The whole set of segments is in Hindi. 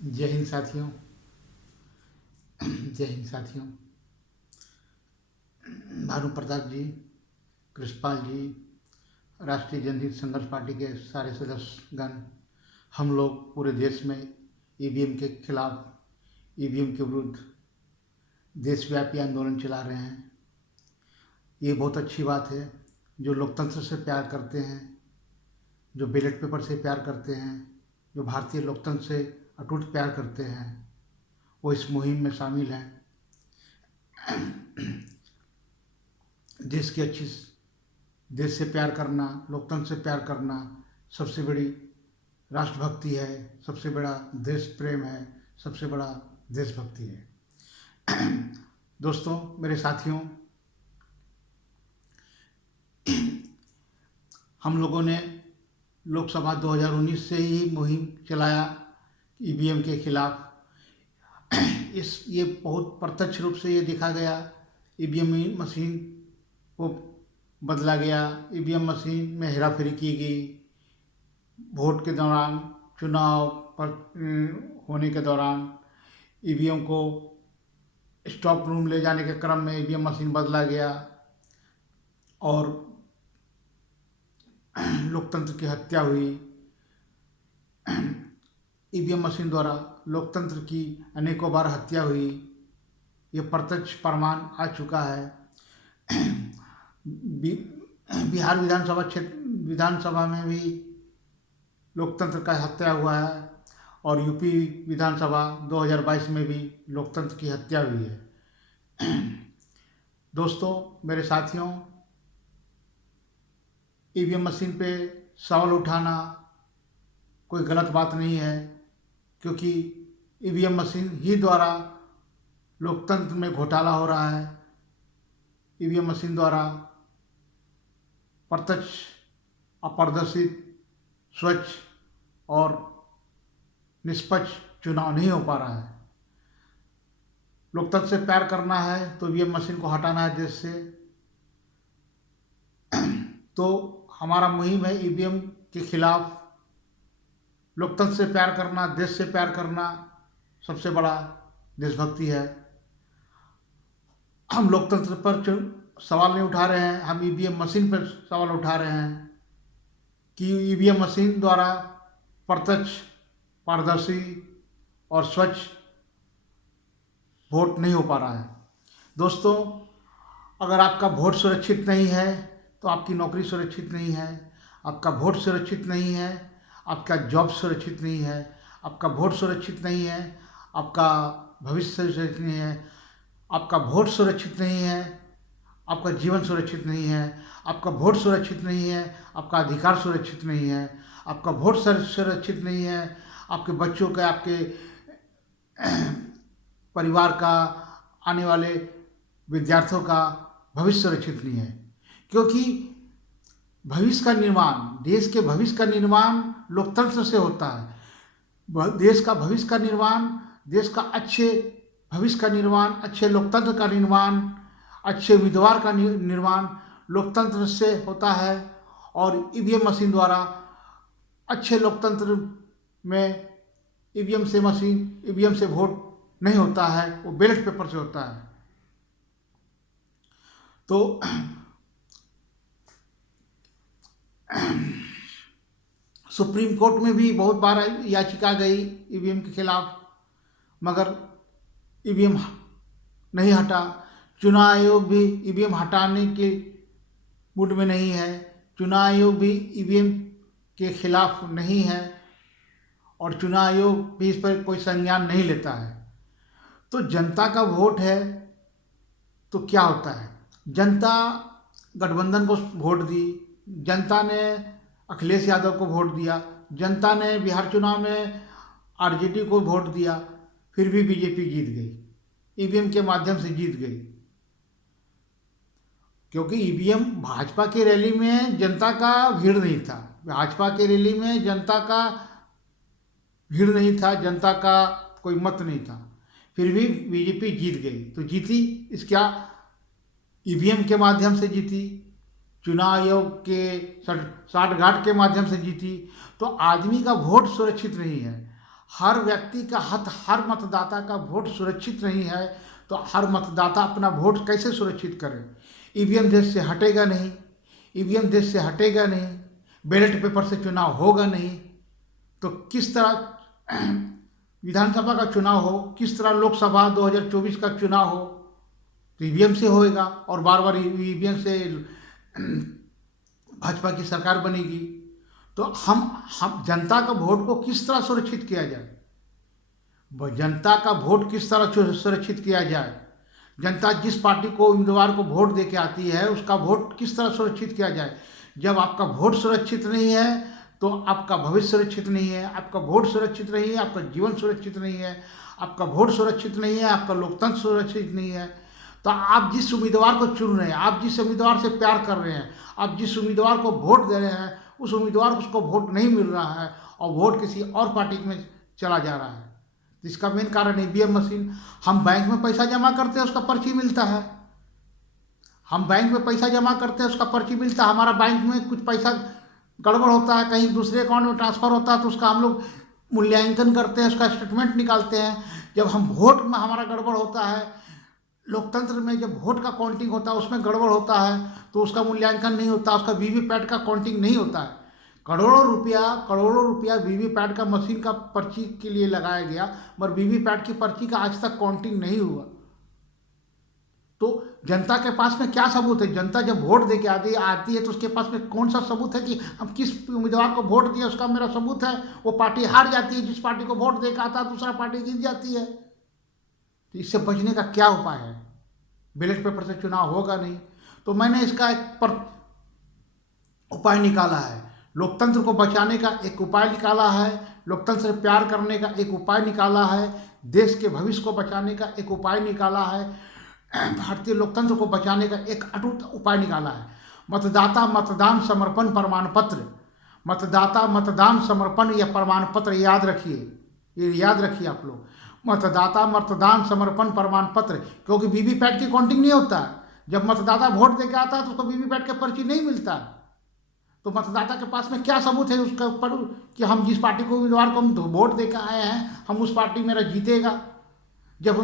जय हिंद साथियों। जय हिंद साथियों। भानु प्रताप जी, कृष्णपाल जी, राष्ट्रीय जनहित संघर्ष पार्टी के सारे सदस्यगण, हम लोग पूरे देश में ईवीएम के खिलाफ, ईवीएम के विरुद्ध देशव्यापी आंदोलन चला रहे हैं। ये बहुत अच्छी बात है। जो लोकतंत्र से प्यार करते हैं, जो बैलेट पेपर से प्यार करते हैं, जो भारतीय लोकतंत्र से अटूट प्यार करते हैं, वो इस मुहिम में शामिल हैं। देश से प्यार करना, लोकतंत्र से प्यार करना सबसे बड़ी राष्ट्रभक्ति है, सबसे बड़ा देश प्रेम है, सबसे बड़ा देशभक्ति है। दोस्तों, मेरे साथियों, हम लोगों ने लोकसभा 2019 से ही मुहिम चलाया ईवीएम के खिलाफ। ये बहुत प्रत्यक्ष रूप से ये देखा गया, ईवीएम मशीन को बदला गया, ईवीएम मशीन में हेराफेरी की गई। वोट के दौरान, चुनाव पर होने के दौरान ईवीएम को स्टॉक रूम ले जाने के क्रम में ईवीएम मशीन बदला गया और लोकतंत्र की हत्या हुई। ईवीएम मशीन द्वारा लोकतंत्र की अनेकों बार हत्या हुई। ये प्रत्यक्ष प्रमाण आ चुका है। बिहार विधानसभा में भी लोकतंत्र का हत्या हुआ है और यूपी विधानसभा 2022 में भी लोकतंत्र की हत्या हुई है। दोस्तों, मेरे साथियों, ईवीएम मशीन पे सवाल उठाना कोई गलत बात नहीं है, क्योंकि ईवीएम मशीन ही द्वारा लोकतंत्र में घोटाला हो रहा है। ईवीएम मशीन द्वारा प्रत्यक्ष, अपारदर्शित, स्वच्छ और निष्पक्ष चुनाव नहीं हो पा रहा है। लोकतंत्र से प्यार करना है तो ईवीएम मशीन को हटाना है देश से। तो हमारा मुहिम है ईवीएम के खिलाफ। लोकतंत्र से प्यार करना, देश से प्यार करना सबसे बड़ा देशभक्ति है। हम लोकतंत्र पर सवाल नहीं उठा रहे हैं, हम ईवीएम मशीन पर सवाल उठा रहे हैं कि ईवीएम मशीन द्वारा प्रत्यक्ष, पारदर्शी और स्वच्छ वोट नहीं हो पा रहा है। दोस्तों, अगर आपका वोट सुरक्षित नहीं है तो आपकी नौकरी सुरक्षित नहीं है, आपका वोट सुरक्षित नहीं है, आपका जॉब सुरक्षित नहीं है, आपका वोट सुरक्षित नहीं है, आपका भविष्य सुरक्षित नहीं है, आपका वोट सुरक्षित नहीं है, आपका जीवन सुरक्षित नहीं है, आपका वोट सुरक्षित नहीं है, आपका अधिकार सुरक्षित नहीं है, आपका वोट सुरक्षित नहीं है, आपके बच्चों का, आपके परिवार का, आने वाले विद्यार्थियों का भविष्य सुरक्षित नहीं है। क्योंकि भविष्य का निर्माण, देश के भविष्य का निर्माण लोकतंत्र से होता है। देश का भविष्य का निर्माण, देश का अच्छे भविष्य का निर्माण, अच्छे लोकतंत्र का निर्माण, अच्छे उम्मीदवार का निर्माण लोकतंत्र से होता है। और ईवीएम मशीन द्वारा अच्छे लोकतंत्र में ईवीएम से वोट नहीं होता है, वो बैलेट पेपर से होता है। तो सुप्रीम कोर्ट में भी बहुत बार याचिका गई ईवीएम के खिलाफ, मगर ईवीएम नहीं हटा। चुनाव आयोग भी ईवीएम हटाने के मूड में नहीं है। चुनाव आयोग भी ईवीएम के खिलाफ नहीं है और चुनाव आयोग भी इस पर कोई संज्ञान नहीं लेता है। तो जनता का वोट है तो क्या होता है? जनता गठबंधन को वोट दी, जनता ने अखिलेश यादव को वोट दिया, जनता ने बिहार चुनाव में आरजेडी को वोट दिया, फिर भी बीजेपी जीत गई, ईवीएम के माध्यम से जीत गई। क्योंकि ईवीएम, भाजपा की रैली में जनता का भीड़ नहीं था, भाजपा की रैली में जनता का भीड़ नहीं था, जनता का कोई मत नहीं था, फिर भी बीजेपी जीत गई। तो जीती इस क्या? ईवीएम के माध्यम से जीती, चुनाव आयोग के साठ घाट के माध्यम से जीती। तो आदमी का वोट सुरक्षित नहीं है। हर व्यक्ति का हक, हर मतदाता का वोट सुरक्षित नहीं है तो हर मतदाता अपना वोट कैसे सुरक्षित करे? ईवीएम देश से हटेगा नहीं, ईवीएम देश से हटेगा नहीं, बैलेट पेपर से चुनाव होगा नहीं, तो किस तरह विधानसभा का चुनाव हो, किस तरह लोकसभा 2024 का चुनाव हो? तो ईवीएम से होएगा और बार बार ईवीएम से भाजपा की सरकार बनेगी। तो हम जनता का वोट को किस तरह सुरक्षित किया जाए? जनता का वोट किस तरह सुरक्षित किया जाए? जनता जिस पार्टी को उम्मीदवार को वोट दे के आती है उसका वोट किस तरह सुरक्षित किया जाए? जब आपका वोट सुरक्षित नहीं है तो आपका भविष्य सुरक्षित नहीं है, आपका वोट सुरक्षित नहीं है, आपका जीवन सुरक्षित नहीं है, आपका वोट सुरक्षित नहीं है, आपका लोकतंत्र सुरक्षित नहीं है। तो आप जिस उम्मीदवार को चुन रहे हैं, आप जिस उम्मीदवार से प्यार कर रहे हैं, आप जिस उम्मीदवार को वोट दे रहे हैं, उस उम्मीदवार को उसको वोट नहीं मिल रहा है और वोट किसी और पार्टी में चला जा रहा है। इसका मेन कारण ईवीएम मशीन। हम बैंक में पैसा जमा करते हैं, उसका पर्ची मिलता है। हम बैंक में पैसा जमा करते हैं, उसका पर्ची मिलता है। हमारा बैंक में कुछ पैसा गड़बड़ होता है, कहीं दूसरे अकाउंट में ट्रांसफ़र होता है तो उसका हम लोग मूल्यांकन करते हैं, उसका स्टेटमेंट निकालते हैं। जब हम वोट में हमारा गड़बड़ होता है, लोकतंत्र में जब वोट का काउंटिंग होता है उसमें गड़बड़ होता है तो उसका मूल्यांकन नहीं होता, उसका वीवीपैट का काउंटिंग नहीं होता है। करोड़ों रुपया वीवीपैट का मशीन का पर्ची के लिए लगाया गया, मगर वीवीपैट की पर्ची का आज तक काउंटिंग नहीं हुआ। तो जनता के पास में क्या सबूत है? जनता जब वोट दे के आती है तो उसके पास में कौन सा सबूत है कि हम किस उम्मीदवार को वोट दिया उसका मेरा सबूत है? वो पार्टी हार जाती है, जिस पार्टी को वोट दे के आता है दूसरा पार्टी जीत जाती है। तो इससे बचने का क्या उपाय है? बैलेट पेपर से चुनाव होगा नहीं, तो मैंने इसका एक उपाय निकाला है। लोकतंत्र को बचाने का एक उपाय निकाला है, लोकतंत्र से प्यार करने का एक उपाय निकाला है, देश के भविष्य को बचाने का एक उपाय निकाला है, भारतीय लोकतंत्र को बचाने का एक अटूट उपाय निकाला है। मतदाता मतदान समर्पण प्रमाण पत्र, मतदाता मतदान समर्पण या प्रमाण पत्र याद रखिए, ये याद रखिए आप लोग, मतदाता मतदान समर्पण प्रमाण पत्र। क्योंकि वीवीपैट की काउंटिंग नहीं होता है। जब मतदाता वोट देके आता है तो उसको वीवीपैट का पर्ची नहीं मिलता, तो मतदाता के पास में क्या सबूत है उसका ऊपर कि हम जिस पार्टी को उम्मीदवार को हम वोट देकर आए हैं, हम उस पार्टी मेरा जीतेगा। जब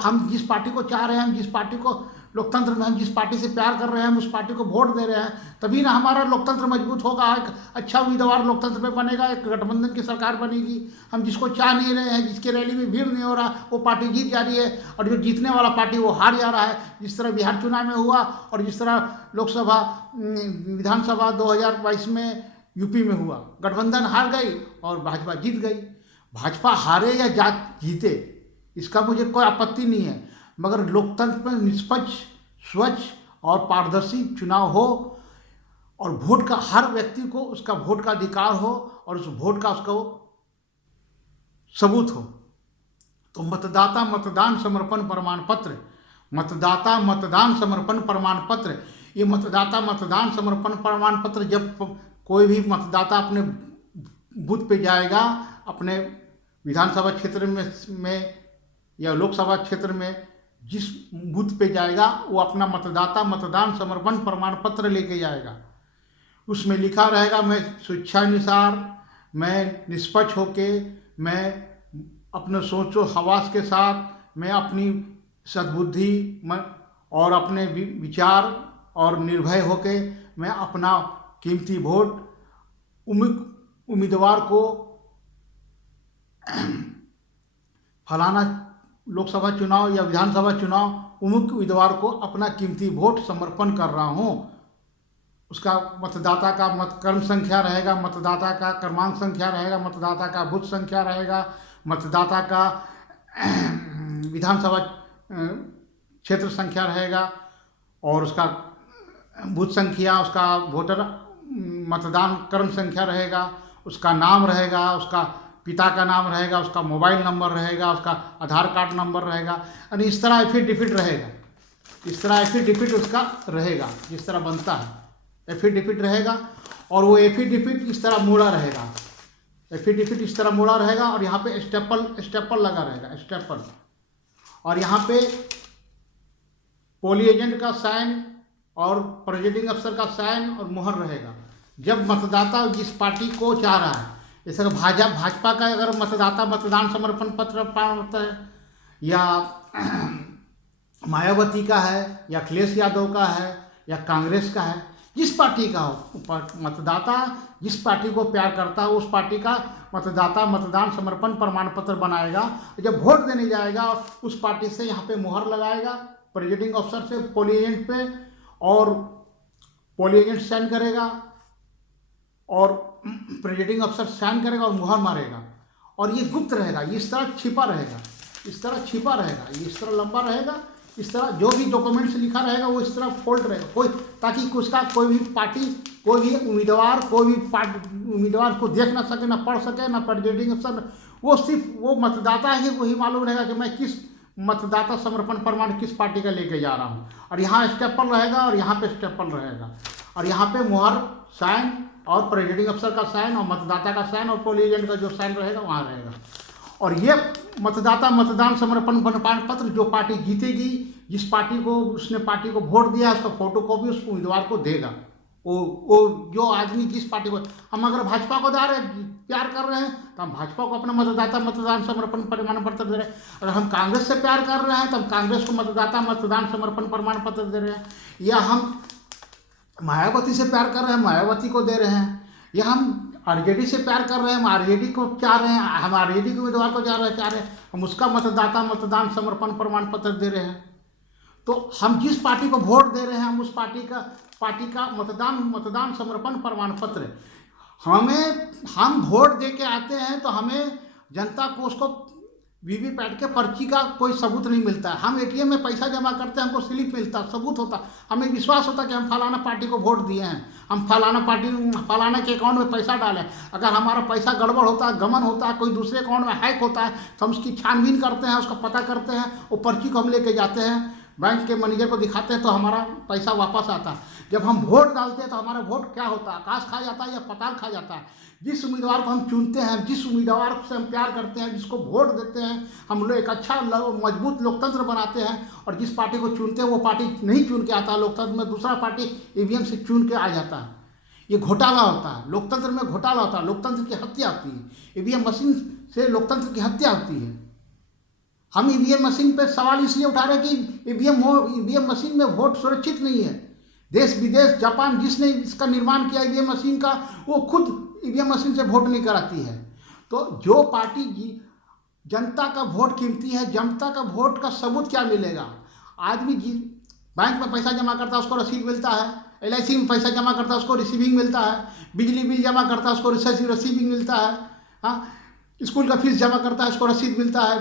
हम जिस पार्टी को चाह रहे हैं, हम जिस पार्टी को लोकतंत्र में हम जिस पार्टी से प्यार कर रहे हैं, हम उस पार्टी को वोट दे रहे हैं, तभी ना हमारा लोकतंत्र मजबूत होगा, एक अच्छा उम्मीदवार लोकतंत्र में बनेगा, एक गठबंधन की सरकार बनेगी। हम जिसको चाह नहीं रहे हैं, जिसके रैली में भीड़ नहीं हो रहा, वो पार्टी जीत जा रही है और जो जीतने वाला पार्टी वो हार जा रहा है। जिस तरह बिहार चुनाव में हुआ और जिस तरह लोकसभा विधानसभा 2022 में यूपी में हुआ, गठबंधन हार गई और भाजपा जीत गई। भाजपा हारे या जीते इसका मुझे कोई आपत्ति नहीं है, मगर लोकतंत्र में निष्पक्ष, स्वच्छ और पारदर्शी चुनाव हो और वोट का हर व्यक्ति को उसका वोट का अधिकार हो और उस वोट का उसको सबूत हो। तो मतदाता मतदान समर्पण प्रमाण पत्र, मतदाता मतदान समर्पण प्रमाण पत्र, ये मतदाता मतदान समर्पण प्रमाण पत्र जब कोई भी मतदाता अपने बूथ पे जाएगा, अपने विधानसभा क्षेत्र में या लोकसभा क्षेत्र में जिस बूथ पे जाएगा वो अपना मतदाता मतदान समर्पण प्रमाण पत्र लेके जाएगा। उसमें लिखा रहेगा, मैं स्वेच्छानुसार, मैं निष्पक्ष होके, मैं अपने सोचो हवास के साथ, मैं अपनी सद्बुद्धि और अपने विचार और निर्भय होके मैं अपना कीमती वोट उम्मीदवार को फलाना लोकसभा चुनाव या विधानसभा चुनाव उम्मीदवार को अपना कीमती वोट समर्पण कर रहा हूँ। उसका मतदाता का क्रम संख्या रहेगा, मतदाता का क्रमांक संख्या रहेगा, मतदाता का बूथ संख्या रहेगा, मतदाता का विधानसभा क्षेत्र संख्या रहेगा और उसका बूथ संख्या, उसका वोटर मतदान क्रम संख्या रहेगा, उसका नाम रहेगा, उसका पिता का नाम रहेगा, उसका मोबाइल नंबर रहेगा, उसका आधार कार्ड नंबर रहेगा, यानी इस तरह एफिडेविट रहेगा, इस तरह एफिडेविट उसका रहेगा, जिस तरह बनता है एफिडेविट रहेगा। और वो एफिडेविट इस तरह मोड़ा रहेगा, एफिडेविट इस तरह मोड़ा रहेगा और यहाँ पे स्टेपल लगा रहेगा, स्टेपल। और यहाँ पे पोली एजेंट का साइन और प्रिजाइडिंग अफसर का साइन और मुहर रहेगा। जब मतदाता जिस पार्टी को चाह रहा है, जैसे कि भाजपा का अगर मतदाता मतदान समर्पण पत्र होता है, या मायावती का है, या अखिलेश यादव का है, या कांग्रेस का है, जिस पार्टी का हो, मतदाता जिस पार्टी को प्यार करता है उस पार्टी का मतदाता मतदान समर्पण प्रमाण पत्र बनाएगा। जब वोट देने जाएगा उस पार्टी से यहाँ पे मुहर लगाएगा, प्रिजाइडिंग अफसर से पोलिंग एजेंट पे, और पोलिंग एजेंट साइन करेगा और प्रिजाइडिंग अफसर साइन करेगा और मुहर मारेगा। और ये गुप्त रहेगा, इस तरह छिपा रहेगा, इस तरह छिपा रहेगा, ये इस तरह लंबा रहेगा, इस तरह जो भी डॉक्यूमेंट्स लिखा रहेगा वो इस तरह फोल्ड रहेगा, कोई, ताकि उसका कोई भी पार्टी, कोई भी उम्मीदवार, उम्मीदवार को देख ना सके, ना पढ़ सके, ना प्रिजाइडिंग अफसर, वो सिर्फ वो मतदाता ही वही मालूम रहेगा कि मैं किस मतदाता समर्पण प्रमाण किस पार्टी का लेके जा रहा हूँ। और यहाँ स्टेपल रहेगा और यहाँ पे स्टेपल रहेगा, और यहाँ पे मुहर, साइन और प्रिजाइडिंग अफसर का साइन और मतदाता का साइन और पोलिंग एजेंट का जो साइन रहेगा वहाँ रहेगा। और ये मतदाता मतदान समर्पण प्रमाण पत्र जो पार्टी जीतेगी, जिस पार्टी को उसने पार्टी को वोट दिया, उसका फोटो कॉपी उस उम्मीदवार को देगा। वो जो आदमी जिस पार्टी को, हम अगर भाजपा को प्यार कर रहे हैं तो हम भाजपा को अपना मतदाता मतदान समर्पण प्रमाण पत्र दे रहे हैं। अगर हम कांग्रेस से प्यार कर रहे हैं तो हम कांग्रेस को मतदाता मतदान समर्पण प्रमाण पत्र दे रहे हैं। या हम मायावती से प्यार कर रहे हैं, मायावती को दे रहे हैं। या हम आरजेडी से प्यार कर रहे हैं, हम आरजेडी को चाह रहे हैं, हम आरजेडी के उम्मीदवार को चाह रहे हैं, हम उसका मतदाता मतदान समर्पण प्रमाण पत्र दे रहे हैं। तो हम जिस पार्टी को वोट दे रहे हैं हम उस पार्टी का मतदान समर्पण प्रमाण पत्र, हम वोट दे के आते हैं तो हमें जनता को उसको वीवीपैट के पर्ची का कोई सबूत नहीं मिलता है। हम एटीएम में पैसा जमा करते हैं, हमको स्लिप मिलता, सबूत होता, हमें विश्वास होता कि हम फलाना पार्टी को वोट दिए हैं, हम फलाना के अकाउंट में पैसा डालें। अगर हमारा पैसा गड़बड़ होता है, गमन होता है, कोई दूसरे अकाउंट में हैक होता है तो हम उसकी छानबीन करते हैं, उसका पता करते हैं, वो पर्ची को हम लेके जाते हैं, बैंक के मैनेजर को दिखाते हैं तो हमारा पैसा वापस आता है। जब हम वोट डालते हैं तो हमारा वोट क्या होता है, आकाश खा जाता है या पताल खा जाता है। जिस उम्मीदवार को हम चुनते हैं, जिस उम्मीदवार से हम प्यार करते हैं, जिसको वोट देते हैं, हम लोग एक अच्छा मजबूत लोकतंत्र बनाते हैं। और जिस पार्टी को चुनते हैं वो पार्टी नहीं चुन के आता, लोकतंत्र में दूसरा पार्टी ईवीएम से चुन के आ जाता है। ये घोटाला होता है, लोकतंत्र में घोटाला होता है, लोकतंत्र की हत्या होती है। ईवीएम मशीन से लोकतंत्र की हत्या होती है। हम ईवीएम मशीन पे सवाल इसलिए उठा रहे हैं कि ईवीएम मशीन में वोट सुरक्षित नहीं है। देश विदेश, जापान, जिसने इसका निर्माण किया ईवीएम मशीन का, वो खुद ईवीएम मशीन से वोट नहीं कराती है। तो जो पार्टी जनता का वोट कीमती है, जनता का वोट का सबूत क्या मिलेगा? आदमी बैंक में पैसा जमा करता है उसको रसीद मिलता है, LIC में पैसा जमा करता है उसको रिसीविंग मिलता है, बिजली बिल जमा करता है उसको रिसीविंग मिलता है, हाँ, स्कूल का फीस जमा करता है उसको रसीद मिलता है,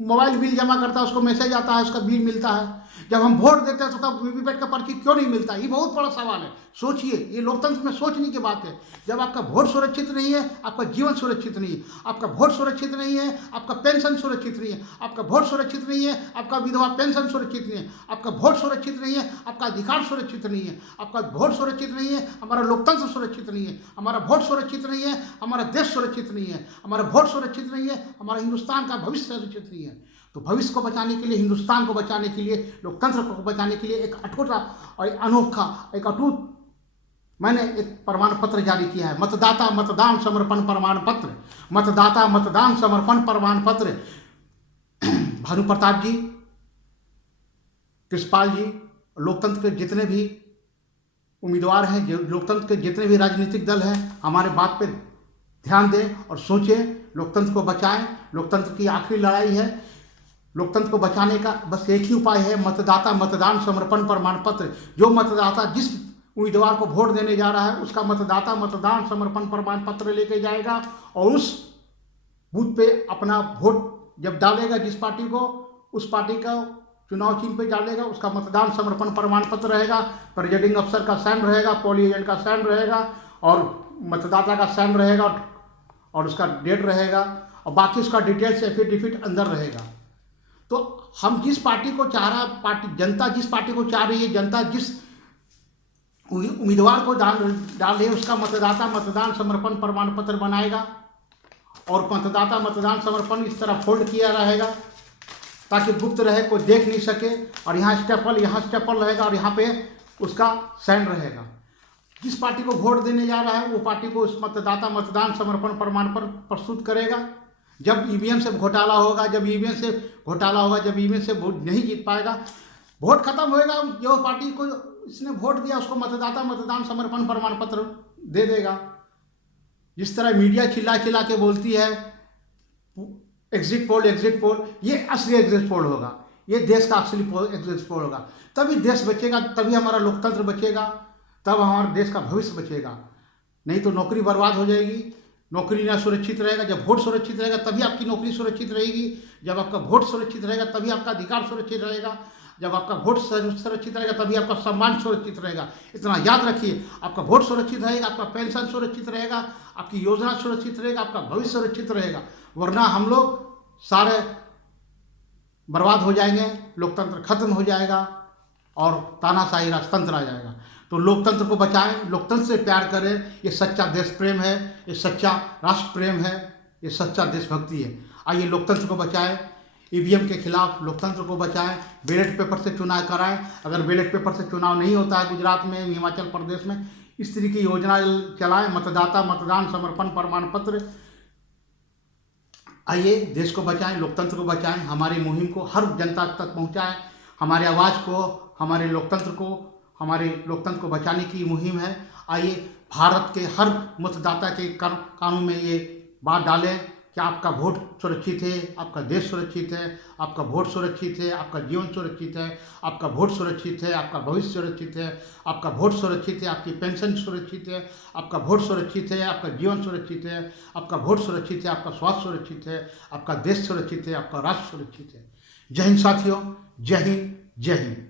मोबाइल बिल जमा करता है उसको मैसेज आता है, उसका बिल मिलता है। जब हम वोट देते हैं तो तब वीवीपैट का पर्ची क्यों नहीं मिलता? ये बहुत बड़ा सवाल है। सोचिए, ये लोकतंत्र में सोचने की बात है। जब आपका वोट सुरक्षित नहीं है, आपका जीवन सुरक्षित नहीं है, आपका वोट सुरक्षित नहीं है, आपका पेंशन सुरक्षित नहीं है, आपका वोट सुरक्षित नहीं है, आपका विधवा पेंशन सुरक्षित नहीं है, आपका वोट सुरक्षित नहीं है, आपका अधिकार सुरक्षित नहीं है, आपका वोट सुरक्षित नहीं है, हमारा लोकतंत्र सुरक्षित नहीं है, हमारा वोट सुरक्षित नहीं है, हमारा देश सुरक्षित नहीं है, हमारा वोट सुरक्षित नहीं है, हमारा हिंदुस्तान का भविष्य सुरक्षित नहीं है। तो भविष्य को बचाने के लिए, हिंदुस्तान को बचाने के लिए, लोकतंत्र को बचाने के लिए एक अटूट और अनोखा, एक अटूट मैंने एक प्रमाण पत्र जारी किया है, मतदाता मतदान समर्पण प्रमाण पत्र। मतदाता मतदान समर्पण प्रमाण पत्र भानु प्रताप जी, कृष्णपाल जी, लोकतंत्र के जितने भी उम्मीदवार हैं, लोकतंत्र के जितने भी राजनीतिक दल हैं, हमारे बात पे ध्यान दें और सोचें, लोकतंत्र को बचाएं। लोकतंत्र की आखिरी लड़ाई है। लोकतंत्र को बचाने का बस एक ही उपाय है, मतदाता मतदान समर्पण प्रमाण पत्र। जो मतदाता जिस उम्मीदवार को वोट देने जा रहा है उसका मतदाता मतदान समर्पण प्रमाण पत्र लेके जाएगा और उस बूथ पे अपना वोट जब डालेगा, जिस पार्टी को, उस पार्टी का चुनाव चिन्ह पे डालेगा, उसका मतदान समर्पण प्रमाण पत्र रहेगा, प्रिजाइडिंग अफसर का साइन रहेगा, पोलिंग एजेंट का साइन रहेगा और मतदाता का साइन रहेगा और उसका डेट रहेगा और बाकी उसका डिटेल्स एफिडेविट अंदर रहेगा। तो हम जिस पार्टी को चाह रहा है, जनता जिस पार्टी को चाह रही है, जनता जिस उम्मीदवार को डाल रही है, उसका मतदाता मतदान समर्पण प्रमाण पत्र बनाएगा और मतदाता मतदान समर्पण इस तरह फोल्ड किया रहेगा ताकि गुप्त रहे, कोई देख नहीं सके। और यहाँ स्टेपल रहेगा और यहाँ पे उसका साइन रहेगा। जिस पार्टी को वोट देने जा रहा है वो पार्टी को उस मतदाता मतदान समर्पण प्रमाण पत्र प्रस्तुत करेगा। जब ईवीएम से घोटाला होगा, जब ईवीएम से वोट नहीं जीत पाएगा, वोट खत्म होएगा, जो पार्टी को इसने वोट दिया उसको मतदाता मतदान समर्पण प्रमाण पत्र दे देगा। जिस तरह मीडिया चिल्ला चिल्ला के बोलती है एग्जिट पोल, ये असली एग्जिट पोल होगा, ये देश का असली एग्जिट पोल होगा। तभी देश बचेगा, तभी हमारा लोकतंत्र बचेगा, तब हमारे देश का भविष्य बचेगा। नहीं तो नौकरी बर्बाद हो जाएगी, नौकरी ना सुरक्षित रहेगा। जब वोट सुरक्षित रहेगा तभी आपकी नौकरी सुरक्षित रहेगी, जब आपका वोट सुरक्षित रहेगा तभी आपका अधिकार सुरक्षित रहेगा, जब आपका वोट सुरक्षित रहेगा तभी आपका सम्मान सुरक्षित रहेगा। इतना याद रखिए, आपका वोट सुरक्षित रहेगा, आपका पेंशन सुरक्षित रहेगा, आपकी योजना सुरक्षित रहेगा, आपका भविष्य सुरक्षित रहेगा। वरना हम लोग सारे बर्बाद हो जाएंगे, लोकतंत्र खत्म हो जाएगा और तानाशाही राजतंत्र आ जाएगा। तो लोकतंत्र को बचाएं, लोकतंत्र से प्यार करें। ये सच्चा देश प्रेम है, ये सच्चा राष्ट्र प्रेम है, ये सच्चा देशभक्ति है। आइए लोकतंत्र को बचाएं, ईवीएम के खिलाफ लोकतंत्र को बचाएं, बैलेट पेपर से चुनाव कराएं। अगर बैलेट पेपर से चुनाव नहीं होता है गुजरात में, हिमाचल प्रदेश में, इस तरह की योजना चलाएं, मतदाता मतदान समर्पण प्रमाण पत्र। आइए देश को बचाएं, लोकतंत्र को बचाएं, हमारी मुहिम को हर जनता तक पहुंचाएं, हमारे आवाज़ को, हमारे लोकतंत्र को बचाने की मुहिम है। आइए भारत के हर मतदाता के कानून में ये बात डालें कि आपका वोट सुरक्षित है, आपका देश सुरक्षित है, आपका वोट सुरक्षित है, आपका जीवन सुरक्षित है, आपका वोट सुरक्षित है, आपका भविष्य सुरक्षित है, आपका वोट सुरक्षित है, आपकी पेंशन सुरक्षित है, आपका वोट सुरक्षित है, आपका जीवन सुरक्षित है, आपका वोट सुरक्षित है, आपका स्वास्थ्य सुरक्षित है, आपका देश सुरक्षित है, आपका राष्ट्र सुरक्षित है। जय हिंद साथियों, जय हिंद, जय हिंद।